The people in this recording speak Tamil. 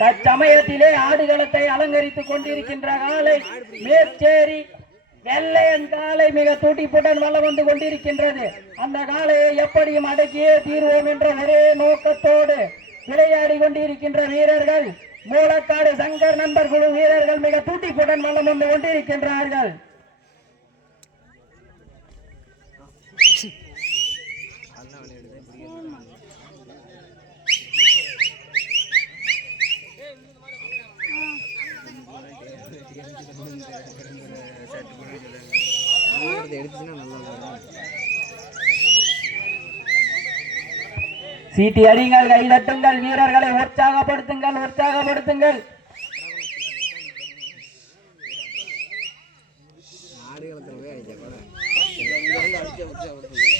தற்சமயத்திலே ஆடுகளத்தை அலங்கரித்துக் கொண்டிருக்கின்ற காலை மேச்சேரி வெள்ளையன் காலை மிக துடிப்புடன் வளம் வந்து கொண்டிருக்கின்றது. அந்த காலையை எப்படியும் அடக்கியே தீர்வோம் என்ற ஒரே நோக்கத்தோடு விளையாடி கொண்டிருக்கின்ற வீரர்கள் மூலக்காடு சங்கர் நண்பர் குழு வீரர்கள் மிக துடிப்புடன் வளம் வந்து கொண்டிருக்கின்றார்கள். சீட்டி அடிங்கள், கைதட்டுங்கள், வீரர்களை உற்சாகப்படுத்துங்கள், உற்சாகப்படுத்துங்கள். ஆடுகளத்தில் போய் அடிச்ச